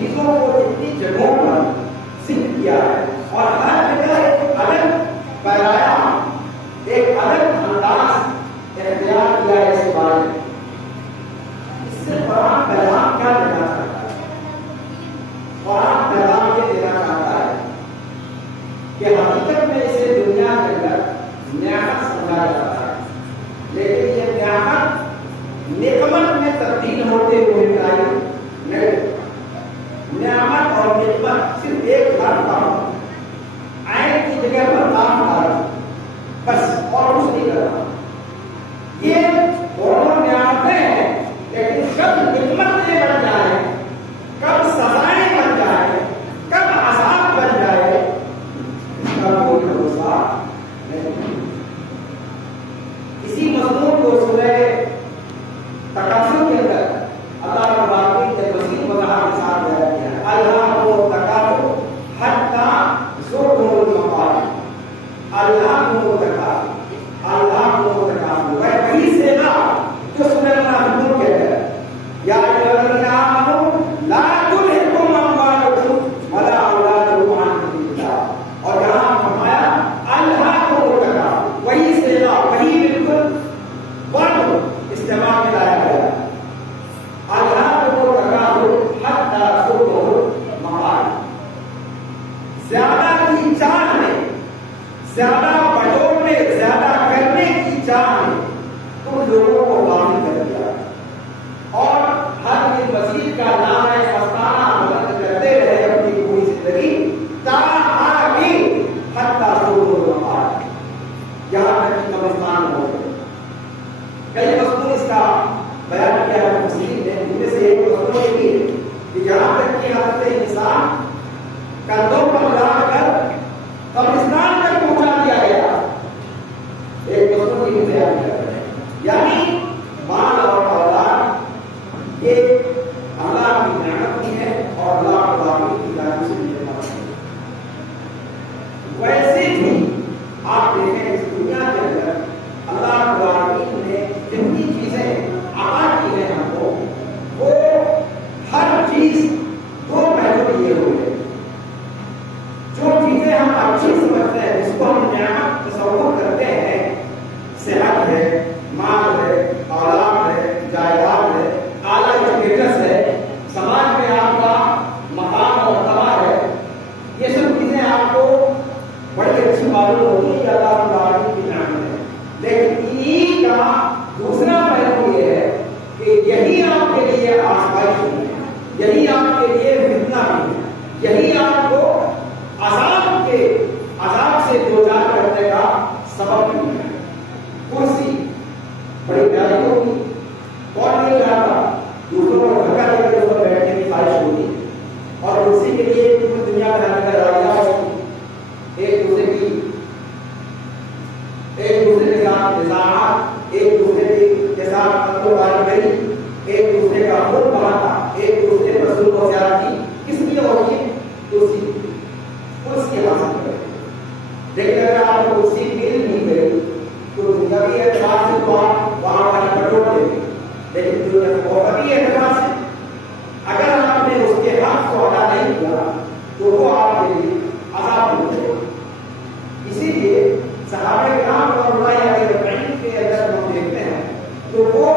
چیزوں کو اتنی جگہوں پر ذکر کیا ہے اور ہر جگہ ایک الگ پیغام، ایک الگ انداز اختیار کیا ہے اس بارے میں. اس سے قرآن پیغام کیا دینا چاہتا ہے؟ قرآن پیغام یہ دینا چاہتا ہے کہ حقیقت میں اسے دنیا کے اندر نعمت سمجھا جاتا ہے، لیکن یہ نعمت نعمت میں تبدیل ہوتے ہوئے نہیں. نعمت اور نعمت صرف ایک حرف کا عین کی جگہ پر کام کرنا بس، اور کچھ نہیں کرنا. یہ دونوں نعمتیں ہیں، لیکن کب نعمتیں بن جائے، کب سزائیں بن جائے، کب عذاب بن جائے، اس کا کوئی بھروسہ نہیں. اسی مضمون کو سورہ تکاثر کے اندر اللہ رب العالمین نے مزید وضاحت کے ساتھ بیان کیا ہے. الہاکم التکاثر حتی زرتم المقابر. الہاکم التکاثر، الہاکم التکاثر وہی صیغہ جو سورہ المنافقون کے اندر یا ایھا الذین آمنوا لا تلھکم اموالکم ولا اولادکم عن ذکر اللہ. اور یہاں فرمایا الہاکم التکاثر، وہی صیغہ، وہی بالکل ورڈ استعمال میں لایا گیا. الہاکم التکاثر حتی زرتم المقابر. زیادہ کی چاہ میں، زیادہ بٹورنے، زیادہ کرنے کی چاہ میں تم لوگوں کو غافل کر دیا اور ہر دن مزید کا نام ہے مستانہ بلند کرتے رہے اپنی پوری زندگی تاکہ حتی زرتم المقابر، یہاں تک کہ قبرستان ہو گئے. کئی مضمون اس کا بیان کیا ہے مفسرین نے، ان میں سے ایک مضمون یہ بھی ہے کہ جہاں تک کہ حضرت انسان کندھوں پر لاد کر قبرستان تک پہنچا دیا گیا. ایک مضمون یہ بیان کیا ہے، یعنی مال اور اولاد یہ اللہ کی نعمت بھی ہے اور اللہ العالمین کی جانب سے نعمت ہے. ویسے بھی آپ دیکھیں اس دنیا کے اندر اللہ العالمین نے جتنی چیزیں عطا کی ہیں ہم کو، وہ ہر چیز دو پہلو لیے ہوئے. جو چیزیں ہم اچھی سمجھتے ہیں، جس کو ہم نعمت تصور کرتے ہیں، صحت ہے، مال ہے، اولاد ہے، جائیداد ہے، اعلیٰ اسٹیٹس ہے، سماج میں آپ کا مقام اور مرتبہ ہے، یہ سب چیزیں آپ کو بڑی اچھی معلوم ہوتی ہے کہ اللہ رب العالمین کی نعمت ہے. لیکن انہی کا دوسرا پہلو یہ ہے کہ یہی آپ کے لیے آزمائش بھی ہے، یہی آپ کے لیے فتنہ بھی ہے، یہی آپ کو عذاب سے دوچار کرنے کا سبب بھی ہے. کرسی بڑی پیاری ہوگی، کون نہیں چاہتا دوسروں کو دھکا دے کے اس پر بیٹھنے کی خواہش ہوگی، اور کرسی کے لیے پوری دنیا میں رہنے کا رویہ ہوگی، ایک دوسرے کے ساتھ نظامات، ایک دوسرے کے ساتھ قتل و غارت، ایک دوسرے کا خون بہانا، ایک دوسرے پر ظلم و زیادتی. کس لیے ہوگی؟ کرسی حاصل کرے. لیکن اگر آپ کو کرسی مل نہیں گئی تو دنیاوی اعتبار سے تو آپ وہاں والی بٹور دیں گے، لیکن اخروی اعتبار سے اگر آپ نے اس کے حق کو ادا نہیں کیا تو وہ آپ کے لیے عذاب ہو جائے. اسی لیے صحابہ کرام رضی اللہ عنہم کے اندر ہم دیکھتے ہیں تو وہ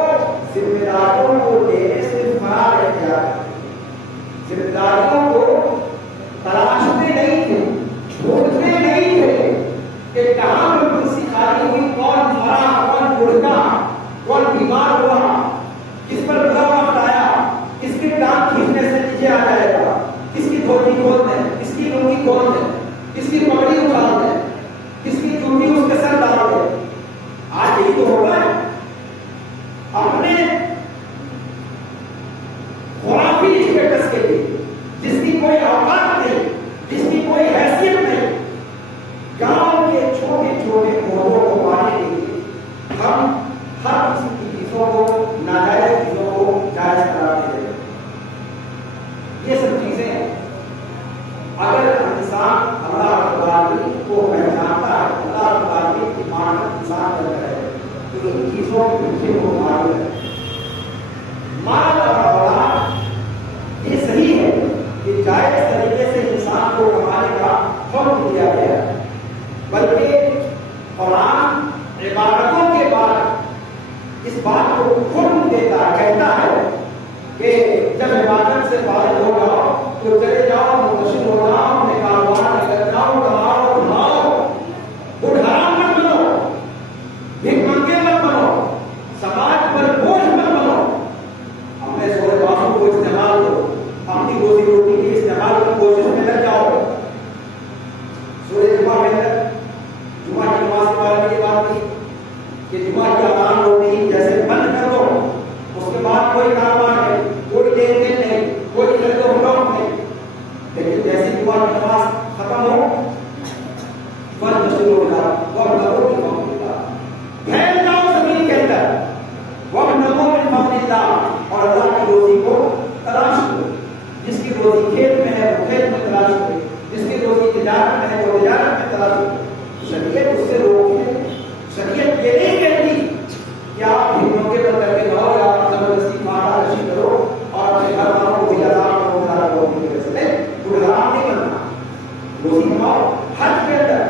ذمہ داریوں کو لینے سے فرار رہ جاتے ہیں. ذمہ داریوں کو تلاشتے نہیں تھے، ڈھونڈتے نہیں تھے کہ کہاں پر کرسی خالی ہوئی، کون مرا، کون بڑھا، کون بیمار ہوا، کس پر برا وقت آیا، کس کے ٹانگ کھینچنے سے نیچے آ جائے گا، کس کی دھوتی کھول دیں، کس کی لنگی کھول دیں، کس کی پگڑی اچھال دیں، کس کی چوٹی اس کے سر ڈال دیں. آج یہی تو ہوگا. اپنے خرافی اسٹیٹس کے لیے جس کی کوئی اوقات نہیں، جس کی کوئی حیثیت نہیں، گاؤں کے چھوٹے چھوٹے عہدوں کو پانے کے لیے ہم ہر کسی کی چیزوں کو، ناجائز چیزوں کو جائز کراتے ہیں. یہ سب چیزیں اگر انسان اللہ رب العالمین کو پہچانتا ہے، اللہ رب العالمین کی معرفت انسان کرتا ہے، تو ان چیزوں کے پیچھے کو معلوم ہے. مال اور اولاد یہ صحیح ہے عبادت سے فارغ ہو جاؤ تو چلے جاؤ منتشر ہو جاؤ اپنے کاروبار لگ جاؤ کماؤ کماؤ حرام مت بنو بھیک مانگے مت بنو سماج پر بوجھ مت بنو اپنے شوہر بازو کو استعمال کرو اپنی روزی روٹی کے استعمال کی کوشش میں لگ جاؤ سورہ جمعہ میں جمعہ کی نماز کے بارے میں یہ بات کی کہ جمعہ کی اذان ہوتی جیسے بند کر دو اس کے بعد کوئی کاروبار نہیں کوئی لین دین نہیں کوئی خرید و فروخت نہیں لیکن جیسے جمعہ کی نماز ختم ہو فانتشروا وابتغوا من فضل اللہ پھیل جاؤ زمین کے اندر وابتغوا من فضل اللہ اور اللہ کی روزی کو تلاش کرو جس کی روزی کھیت میں ہے وہ کھیت میں تلاش کرے جس کی روزی تجارت میں ہے وہ تجارت میں تلاش کرے شریعت اس سے روکے شریعت یہ نہیں کہتی کہ آپ ہندوؤں کے پر کر کے جاؤ یا زبردستی مارا رشی کرو اور اپنے گھر والوں کو بھی آرام کرو گھر والوں کی وجہ سے کوئی حرام نہیں کرنا روزی کماؤ حج کے اندر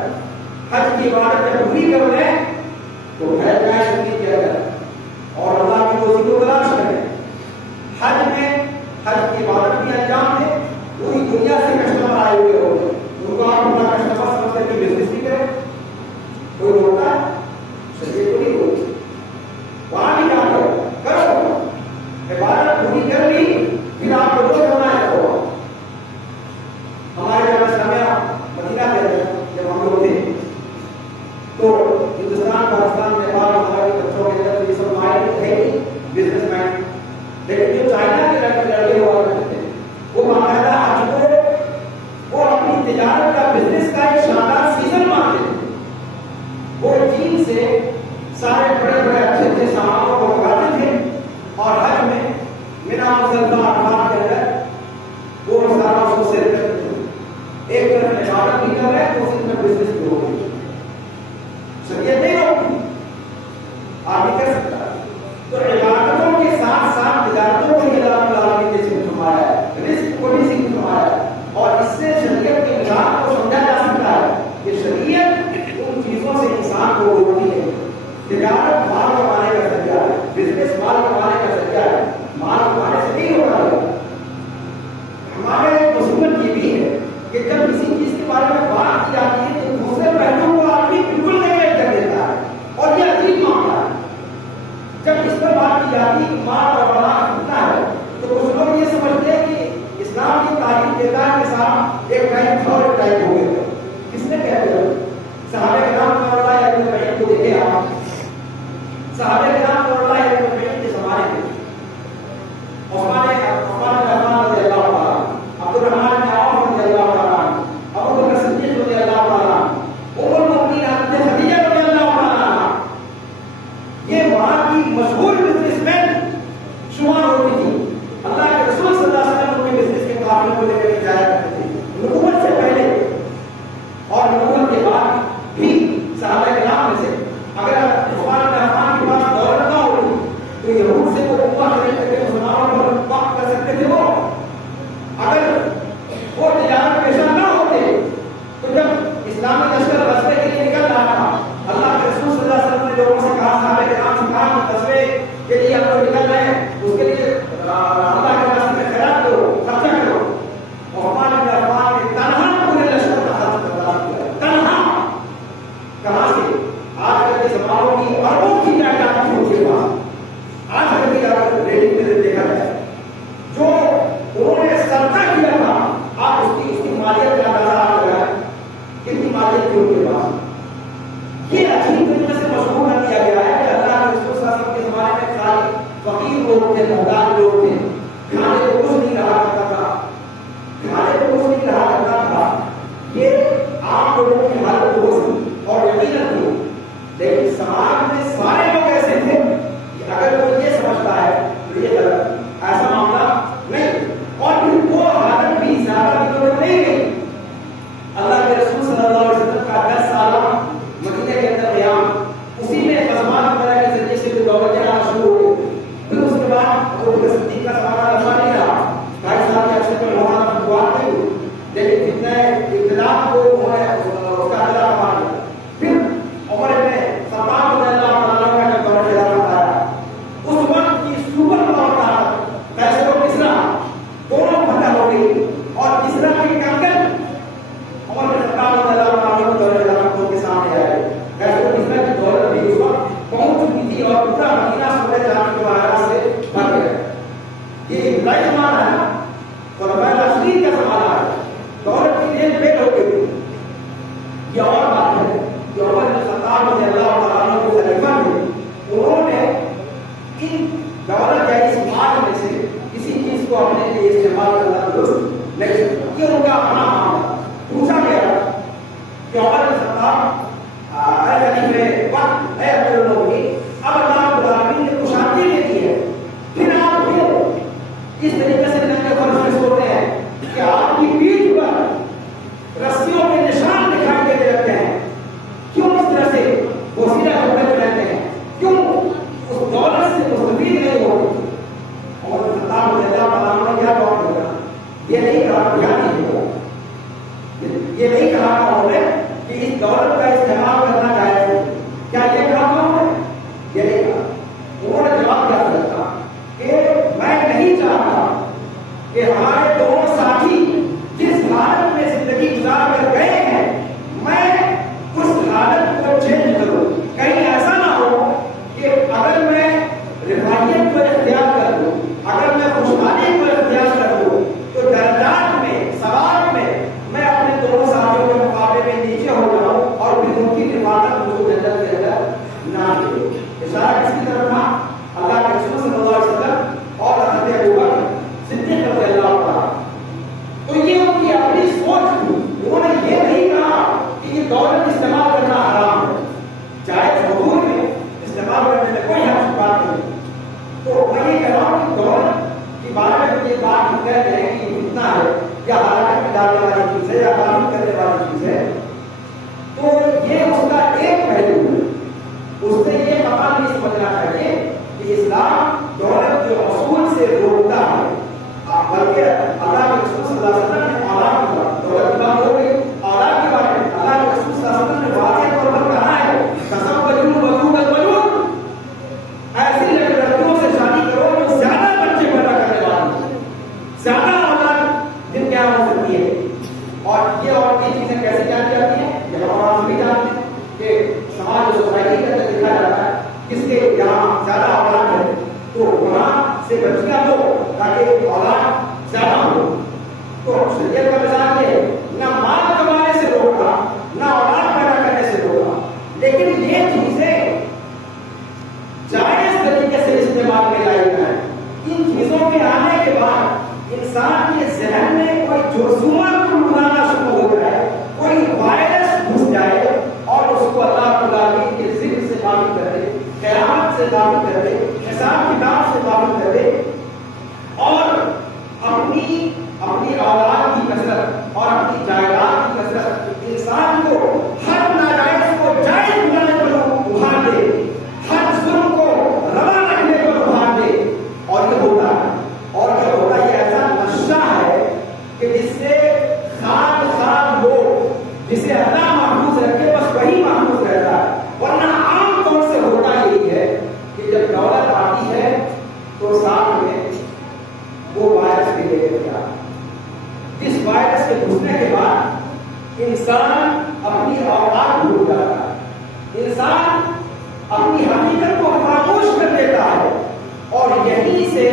حج کی عبادت جب پوری کر لیں تو پھیل جائے زمین کے اندر اور اللہ کی روزی کو تلاش کریں حج میں حج کی عبادت بھی انجام دے پوری دنیا سے کسٹمر آئے ہوئے ہوتے ان کو آپ اپنا کسٹمر سمجھ کر کے بزنس بھی کریں کوئی روکتا ہے شریعت کو نہیں روکتی وہاں بھی جا کرو عبادت پوری کر لی پھر آپ کو جو کرنا ہے کرو ہمارے یہاں اسلامیہ مدینہ میں جب ہم لوگ تھے تو ہندوستان پاکستان نیپال وغیرہ کے بچوں کے اندر یہ سب مائنڈ ہے بزنس مائنڈ لیکن جو چائنا کے لڑکے ہوا کرتے تھے وہ باقاعدہ حج کو وہ اپنی تجارت کا بزنس کا ایک شاندار سیزن مانتے تھے وہ چین سے سارے بڑے بڑے اچھے اچھے سامانوں کو منگاتے تھے اور حج میں مینا مزدلفہ عرفات کے اندر وہ سارا اس کو سیل کرتے تھے ایک طرف عبادت بھی کر رہے ہیں تو اسی طرف بزنس بھی ہو گئی شریعت نہیں روکتی آپ نہیں کر سکتا تو عبادتوں کے ساتھ ساتھ تجارتوں کو اللہ رب العالمین نے سکھ فرمایا ہے رزق کو بھی سکھ فرمایا ہے اور اس سے شریعت کے نظام کو سمجھا جا سکتا ہے کہ شریعت ان چیزوں سے انسان کو روکتی ہے تجارت مال کمانے کا ذریعہ ہے بزنس مال کمانے کا ذریعہ ہے مال کمانے سے نہیں ہو رہا ہے ہمارے مصیبت یہ بھی ہے کہ جب کسی چیز کے بارے میں بات کی جاتی ہے تو دوسرے پہلوؤں کو آدمی بالکل نیگلیکٹ کر دیتا ہے اور یہ عجیب معاملہ ہے جب اس پر بات کی جاتی ہے کہ مال اور اولاد کتنا ہے تو کچھ لوگ یہ سمجھتے ہیں کہ اسلام کی تعلیم دیتا ہے کہ صاحب ایک ٹائم اور ایک ٹائم ہو گئے کس نے کہہ دیا صحابہ کرام رضی اللہ عنہم کو دیکھیں آپ صحابہ کرام رضی اللہ عنہم کے زمانے میں عثمان رضی اللہ عنہ عبد الرحمن بن عوف رضی اللہ عنہ ابو بکر صدیق رضی اللہ عنہ ام المؤمنین حضرت خدیجہ رضی اللہ عنہ یہ وہاں کی مشہور بزنس مین شمار ہوتی تھی اللہ کے رسول صلی اللہ علیہ وسلم ان کے بزنس کے قافلے کو لے کر جایا کرتے تھے نبوت سے پہلے زمانہ ہے نا، خلفائے راشدین کا زمانہ ہے، دولت کی دین پیٹ ہو گئی. یہ اور بات ہے کہ عمر بن خطاب رضی اللہ تعالیٰ عنہ جو خلیفہ تھے، انہوں نے ان دولت یا اس مال میں سے کسی چیز کو اپنے لیے استعمال کرنا درست نہیں سمجھا. یہ ان کا اپنا معاملہ. پوچھا گیا کہ عمر بن خطاب وقت ہے امیر المومنین، اب اللہ رب العالمین نے خوشامدی دے دی ہے، پھر آپ کیوں اس طریقے سے ننگے فرش میں سوتے ہیں کہ آپ کی پیٹھ پر رسیوں کے نشان دکھائی دے رہتے ہیں؟ کیوں اس طرح سے وسیلہ کپڑے رہتے ہیں؟ کیوں اس دولت سے مستفید نہیں ہوتے؟ اور خطاب رضی اللہ تعالیٰ عنہ نے کیا جواب دیا؟ یہ نہیں کہا کیا نہیں ہوا، یہ نہیں کہا انہوں نے کہ اس دولت کا استعمال کرنا جائز ہے. کیا یہ کہا انہوں نے؟ یہ نہیں کہا. انہوں نے جواب کیا دیا کہ میں نہیں چاہتا کہ ہمارے دونوں ساتھی جس حالت میں زندگی گزار کر گئے ہیں میں اس حالت کو چینج کروں. کہیں ایسا نہ ہو کہ اگر میں رفاہیت کو اختیار کر لوں، اگر میں خوشحالی کو اختیار کر لوں تو درجات میں ثواب میں اپنے دونوں ساتھیوں کے مقابلے میں نیچے ہو جاؤں اور پھر ان کی حفاظت مجھے جنت کے اندر نہ ملے. اشارہ کس کی طرف تھا؟ اللہ کے رسول صلی اللہ علیہ وسلم اور حضرت ابوبکر صدیق رضی اللہ عنہ. تو یہ ان کی اپنی سوچ تھی. انہوں نے یہ نہیں کہا کہ یہ دولت استعمال کرنا حرام ہے، جائز حضور میں استعمال کرنے میں کوئی حرج بات نہیں. تو میں یہ کہہ رہا ہوں کہ دولت کے بارے میں یہ بات کہتے ہیں کہ یہ فتنہ ہے یا حرکت میں ڈالنے والی چیز ہے یا قانون کرنے والی چیز ہے، تو یہ اس کا ایک پہلو ہے. اس سے یہ مقام نہیں سمجھنا چاہیے کہ اسلام دولت کے اصول سے روکتا ہے، بلکہ اللہ کے رسول صلی اللہ علیہ وسلم نے اولاد کی بات، دولت کی بات ہو گئی، اولاد کے بارے میں اللہ کے رسول صلی اللہ علیہ وسلم نے واضح طور پر کہا ہے تصوّروا ودود الولود، ایسی لڑکیوں سے شادی کرو جو زیادہ بچے پیدا کرنے والی، زیادہ اولاد جن کے یہاں ہو سکتی ہے. اور یہ چیزیں کیسے جانی جاتی ہیں؟ یہ ہمارا بھی جانتے ہیں کہ سماج سوسائٹی کے اندر دیکھا جاتا ہے کس کے یہاں زیادہ اولاد ہے تو وہاں سے بچیاں دو تاکہ اولاد زیادہ ہو. تو شریعت کا مزاج یہ ہے نہ مال کمانے سے روکا نہ اولاد پیدا کرنے سے روکا، لیکن یہ چیزیں جائز طریقے سے استعمال میں لائی جائیں. ان چیزوں کے آنے کے بعد انسان کے ذہن میں کوئی جرثومہ بنانا شروع ہو جائے، کوئی وائرس گھس جائے اور اس کو اللہ رب العالمین کے ذکر سے غافل کر دے، قیامت سے غافل کر دے، حساب کتاب سے غافل کر دے، اور اپنی اولاد کی کثرت اور اپنی جائیداد کی کثرت انسان کو ہر ناجائز کو جائز بنانے پر ابھار دے، ہر ظلم کو روا رکھنے پر ابھار دے. اور یہ ہوتا ہے، اور کیا ہوتا ہے، یہ ایسا نشہ ہے کہ جس سے خام لوگ جسے اللہ محفوظ رکھے بس وہی محفوظ رہتا ہے. ورنہ عام طور سے ہوتا یہی ہے کہ جب دولت آتی ہے تو ساتھ میں وہ وائرس بھی لے کے آتا ہے. جس وائرس کے گھسنے کے بعد انسان اپنی اوقات بھول جاتا ہے، انسان اپنی حقیقت کو فراموش کر دیتا ہے. اور یہیں سے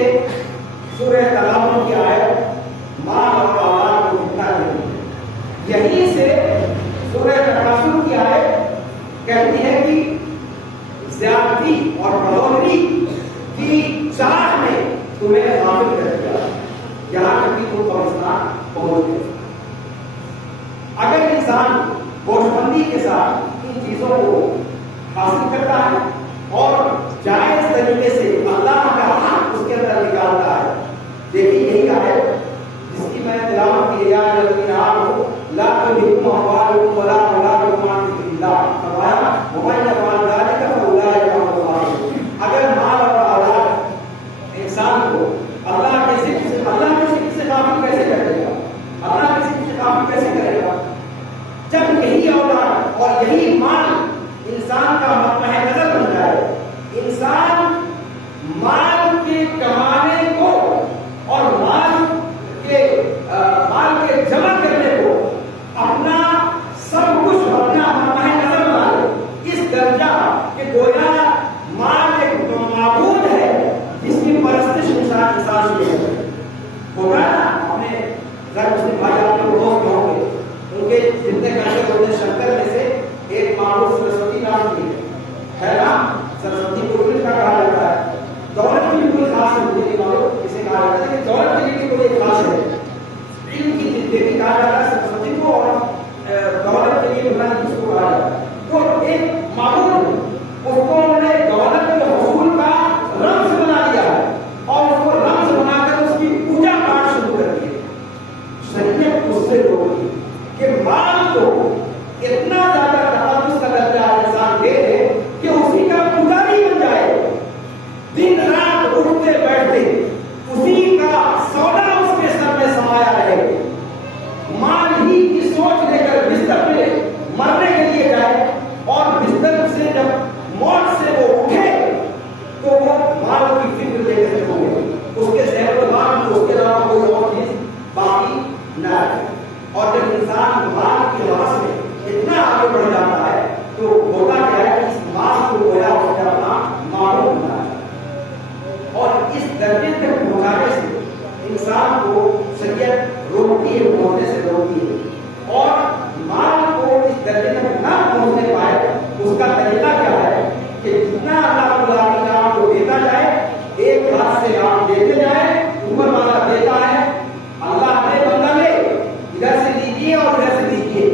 سورہ تغابن کی آیت مال اور اولاد کو فتنہ دیتی ہے. یہیں سے سورہ تکاثر کی آیت کہتی ہے کہ زیادتی اور بڑھوتری کی چاہ نے تمہیں غافل کر دیا، یہاں تک کہ تم قبرستان پہنچ گئے. اگر انسان ہوش مندی کے ساتھ ان چیزوں کو حاصل کرتا ہے اور جائز طریقے سے اللہ کا حق اس کے اندر نکالتا ہے. دیکھیے یہی آیت جس کی میں تلاوت کی، یا الذین آمنوا لا تلهکم اموالکم ولا اولادکم عن ذکر اللہ، فرمایا ومن یفعل ذلک فاولئک هم الخاسرون. اگر مال اور اولاد انسان کو اللہ کے ذکر سے غافل کیسے کر دے گا، اللہ کے ذکر سے غافل کیسے کرے گا، جب یہی اولاد اور یہی مال انسان کا مطمع نظر بن جائے، انسان مال کے کمانے کو اور مال کے جمع کرنے کو اپنا سب کچھ اپنا مطمع نظر بنا لے، اس درجہ کہ گویا مال ایک معبود ہے جس کی پرستش انسان شروع ہے. انسان مال کی حوث میں اتنا آگے بڑھ جاتا ہے تو ہوتا کیا ہے کہ اس مال کو گویا اس نے اپنا معلوم بنا ہے، اور اس درجے تک پہنچانے سے انسان کو شریعت روکتی ہے، پہنچنے سے روکتی ہے، اور مال کو اس درجے تک نہ پہنچنے پائے اس کا طریقہ کیا ہے کہ جتنا اللہ رب العالمین آپ کو دیتا جائے، ایک ہاتھ سے آپ دیتے جائیں، اوپر والا دیتا ہے، اللہ نے بندہ لے ادھر سے لیجیے اور ادھر سے دیجیے،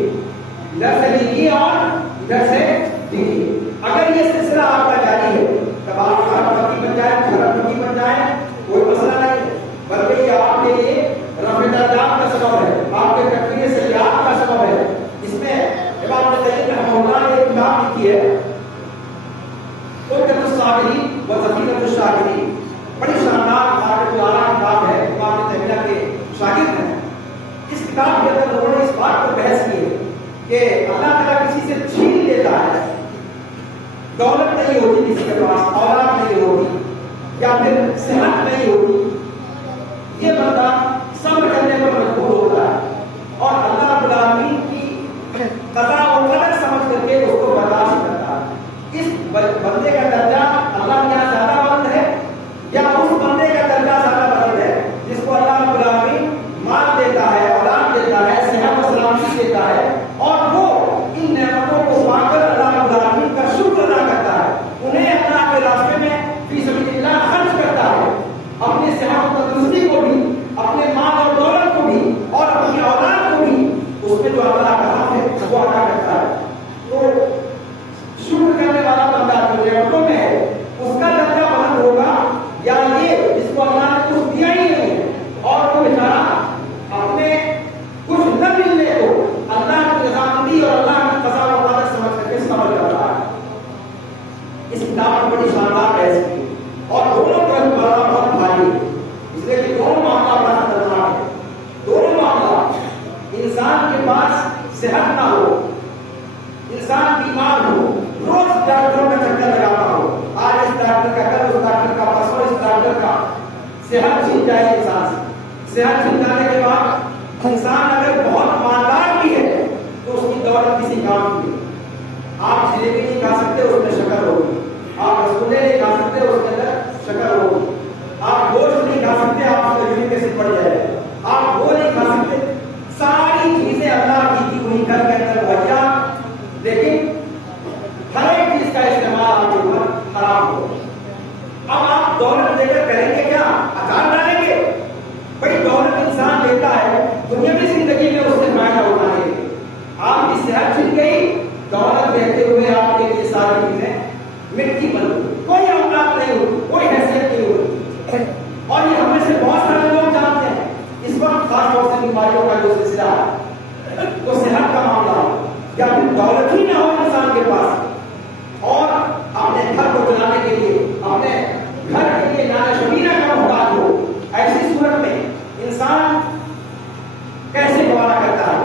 ادھر سے لیجیے اور ادھر سے دیجیے۔ اگر یہ سلسلہ آپ کا جاری ہے تب آپ خرابی بن جائیں، خرابی بن جائیں، کوئی مسئلہ نہیں ہے، بلکہ یہ آپ کے لیے رفع درجات کا سبب ہے، آپ کے تکفیر سیئات کا سبب ہے۔ اس میں امام ابن قیم رحمہ اللہ نے ایک کتاب لکھی ہے تحفۃ الصابرین و ذخیرۃ الشاکرین، بڑی شاندار حاجت العالیٰ کتاب ہے، امام ابن تیمیہ کے شاگرد ہیں۔ اس کتاب کے اندر لوگوں نے اس بات پر بحث کی ہے کہ اللہ تعالیٰ کسی سے چھین لیتا ہے، دولت نہیں ہوتی کسی کے پاس، اولاد نہیں ہوتی یا پھر صحت نہیں ہوتی، یہ بندہ صبر کرنے پر مجبور ہوتا ہے اور اللہ رب العالمین کی قضا و قدر سمجھ کر کے اس کو برداشت کرتا ہے۔ اس بندے کا درجہ اللہ کے یہاں زیادہ بلند ہے یا اس بندے کا درجہ زیادہ بلند ہے جس کو اللہ رب العالمین مال دیتا ہے، اولاد دیتا ہے، صحت و سلامتی دیتا ہے، اور وہ ان نعمتوں کو پا کر اللہ رب العالمین کا شکر ادا کرتا ہے، انہیں اللہ کے راستے میں فی سبیل اللہ خرچ کرتا ہے، اپنی صحت و تندرستی کو بھی، اپنے مال اور دولت کو بھی، اور اپنی اولاد کو بھی، اس میں جو اللہ کا حق ہے وہ ادا کرتا ہے۔ تو شکر کرنے والا بندہ جو نعمتوں میں ہے اس کا درجہ بلند ہوگا، یا یہ جس کو اللہ نے کچھ دیا ہی نہیں ہے اور وہ بیچارہ اپنے کچھ نہ ملنے کو اللہ کی رضامندی اور اللہ کی قضا و قدر سمجھ کر کے صبر کرتا ہے۔ اس کتاب میں بڑی شاندار بحث کی اور دونوں کا مقابلہ بہت بھاری ہے، اس لیے کہ دونوں معاملہ بڑا خطرناک ہے۔ دونوں معاملہ، انسان کے پاس صحت نہ ہو، انسان بیمار ہو، روز ڈاکٹروں کا چکر لگاتا ہو، آج اس ڈاکٹر کا، کل اس ڈاکٹر کا، پرسوں اس ڈاکٹر کا، صحت چھین جائے انسان سے۔ صحت چھین جانے کے بعد انسان اگر بہت مالدار بھی ہے تو اس کی دولت کسی کام کی ہے۔ آپ جلیبی نہیں کھا سکتے، اس میں شکر ہوگی، آپ رسگلے نہیں کھا سکتے، اس کے اندر شکر ہوگی، آپ گوشت نہیں کھا سکتے، آپ کا یورک ایسڈ بڑھ جائے گا، آپ وہ نہیں کھا سکتے۔ ساری چیزیں اللہ کی دی ہوئی گھر کے اندر مہیا، لیکن ہر ایک چیز کا استعمال آپ کے اوپر حرام ہو۔ اب آپ دولت لے کر کریں گے کیا؟ اچار ڈالیں گے؟ بڑی دولت انسان لیتا ہے دنیاوی زندگی میں اس سے فائدہ اٹھانے کے، آپ کی صحت چھن گئی، دولت رہتے ہوئے آپ کے لیے ساری چیزیں مٹی بن گئی، کوئی اوقات نہیں ہوتی، کوئی حیثیت نہیں ہوتی۔ اور یہ ہمیں سے بہت سارے لوگ جانتے ہیں اس وقت، خاص طور سے بیماریوں کا جو سلسلہ ہے، تو صحت کا معاملہ ہو یا پھر دولت ہی نہ ہو انسان کے پاس، اور اپنے گھر کو چلانے کے لیے، اپنے گھر کے لیے نان شبینہ کا محتاج ہو، ایسی صورت میں انسان کیسے گوارا کرتا ہے؟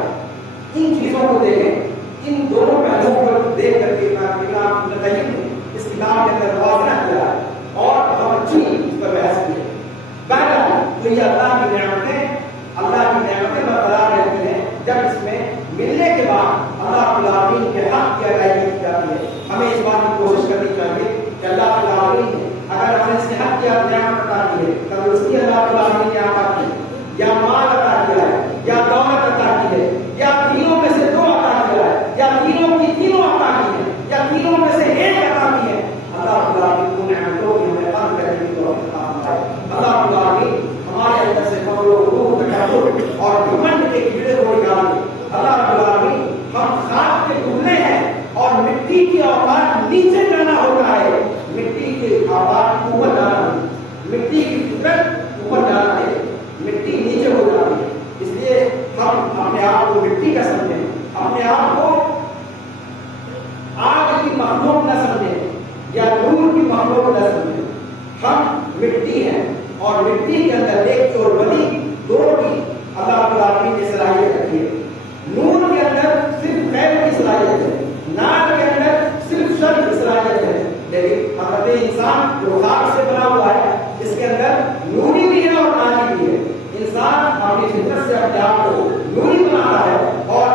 ان چیزوں کو دیکھیں، ان دونوں پہلوؤں کو دیکھ کر کے امام ابن قیم نے اس کتاب کے اندر واضح کیا ہے اور بہت اچھی اس پر بحث کی ہے۔ بہرحال تو یہ اللہ کی نعمتیں برقرار رہتی ہیں جب اس میں ملنے کے بعد اللہ رب العالمین کے حق کی ادائیگی کی جاتی ہے۔ ہمیں اس بات کی کوشش کرنی چاہیے کہ اللہ رب العالمین نے اگر ہمیں صحت کی نعمت عطا کی ہے، تندرستی اللہ رب العالمین نے عطا کی ہے، یا مال عطا کیا ہے، یا دولت عطا کی ہے، یا تینوں میں سے دو عطا کیا ہے، یا تینوں کی تینوں عطا کی ہے، یا تینوں میں سے ایک عطا کی ہے، اللہ رب العالمین کو نعمتوں کی ہمیں قدر کرنے کی توفیق عطا فرمائے۔ اللہ رب العالمین ہمارے اندر سے فضل و غرور، تکبر اور گھمنڈ کے کیڑے کو نکال دے۔ اللہ رب العالمین ہم خاک کے ٹکڑے ہیں اور مٹی کی اوقات نیچے جانا ہوتا ہے، مٹی کے اوقات اوپر جانا ہے، مٹی کی فطرت اوپر جانا ہے، مٹی نیچے ہو جاتی ہے۔ اس لیے ہم اپنے آپ کو مٹی کا سمجھیں، اپنے آپ کو آگ کی مخلوق نہ سمجھیں یا نور کی مخلوق نہ سمجھیں۔ ہم مٹی ہیں اور مٹی کے اندر ایک اور بڑی دونوں کی اللہ رب العالمین نے صلاحیت رکھی ہے۔ نور کے اندر صرف خیر کی صلاحیت ہے، نار کے اندر صرف شر کی صلاحیت ہے، لیکن حضرت انسان جو خاک سے بنا ہوا ہے اس کے اندر نوری بھی ہے اور ناری بھی ہے۔ انسان اپنی فطرت سے اپنے آپ کو نوری بناتا ہے اور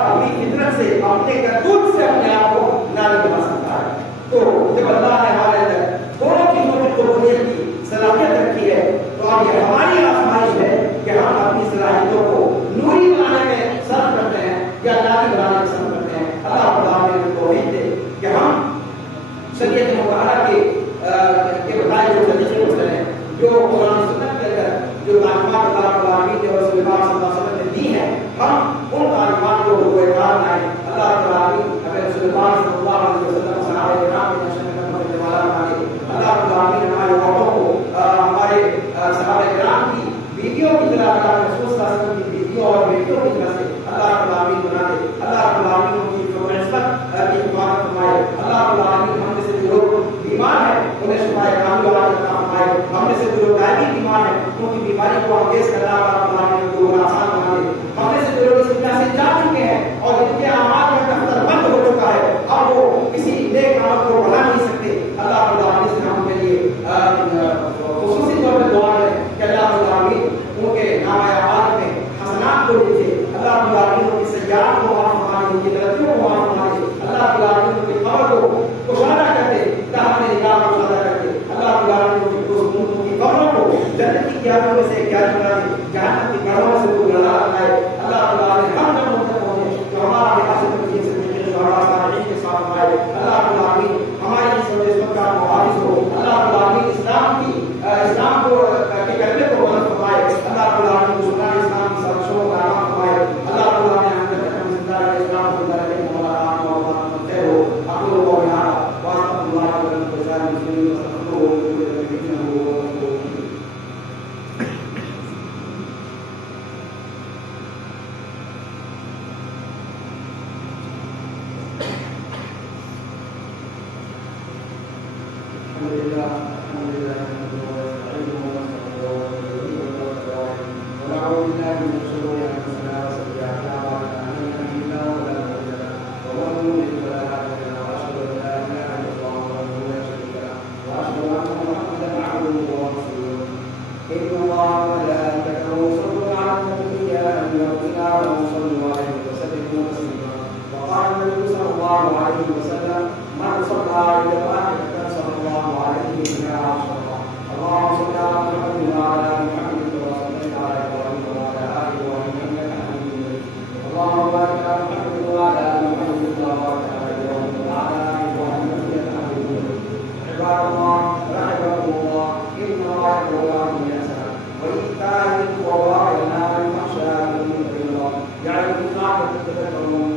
جو تعلیمات اللہ رب العالمین نے رسول اللہ صلی اللہ علیہ وسلم نے دی ہیں ہم ان تعلیمات کو ہوئے کار لائیں. اللہ رب العالمین ہمیں رسول اللہ صلی اللہ علیہ وسلم صحابہ کرام کے نشر میں کرنے والا بنا دے. اللہ رب العالمین ہمارے عورتوں کو ہمارے صحابہ کرام کی بیویوں کی طرح اللہ رسول صلی اللہ علیہ وسلم کی بیویوں اور بیٹیوں کی طرح سے اللہ رب العالمین بنا دے. اللہ رب العالمین ان کی عزت کی حفاظت فرمائے. اللہ رب العالمین ہم میں سے جو لوگ بیمار ہیں انہیں شفائے کامل عطا فرمائے. ہم میں سے جو لوگ دائمی بیمار ہیں ان کی بیماری کو انگیز کرنا اللہ رب العالمین کو آسان بنا دے. ہم میں سے جو لوگ اس دنیا سے جا چکے ہیں اور ان کے اعمال کا دفتر بند ہو چکا ہے اب وہ کسی نیک عمل کو بڑھا نہیں سکتے. اللہ رب العالمین سے ہم کے لیے خصوصی طور پہ دعا ہے کہ اللہ رب العالمین ان کے نامہ اعمال میں حسنات کو لیجیے. اللہ رب العالمین ان کی سیاحت کو معاف فرما دے, ان کی غلطیوں کو معاف فرما دے. اللہ رب العالمین ان کی قبر کو کشادہ کر دے, رحمت نگاہ کو کشادہ کر دے. اللہ رب العالمین ان کی قبروں کو جنت کی کیانوں میں سے کیا بنا دے, جہنم کی گڑھوں سے کوئی لڑا بنائے. اللہ رب العالمین ہم جب ان تک پہنچے تو ہمارا بھی حاصل کرنے سے ہمارا صالحین کے ساتھ آئے. اللہ رب العالمین ہماری اس وجہ کا محافظ ہو. اللہ رب العالمین اسلام کو کے کلمے کو بلند فرمائے. اللہ رب العالمین مسلمان اسلام کی سرشوں کا نام فرمائے. اللہ رب العالمین ہم تک زندہ رہے, اسلام کو زندہ رہے, مولا عام اور خیر ہو. اقول قولی هذا واستغفر الله لي ولكم ولسائر المسلمين واستغفروه انه هو الغفور الرحيم. الحمد لله ونعوذ بالله من شرور انفسنا وسيئات اعمالنا من يهده الله فلا مضل له ومن يضلل فلا هادي له واشهد ان لا اله الا الله وحده لا شريك له واشهد ان محمدا عبده ورسوله. ان الله وملائكته يصلون على النبي يا ايها الذين امنوا صلوا عليه وسلموا تسليما. وقال النبي صلى الله عليه وسلم من صلى عليه واحده صلى الله عليه بها عشرا. اللهم صل على محمد وعلى ال محمد كما صليت على ابراهيم وعلى ال ابراهيم انك حميد مجيد. اللهم بارك على محمد وعلى ال محمد كما باركت على ابراهيم وعلى ال ابراهيم انك حميد مجيد. عباد الله رحمكم الله ان الله يامر بالمعروف وايتاء ذي القربى وينهى عن الفحشاء والمنكر والبغي يعظكم لعلكم تذكرون.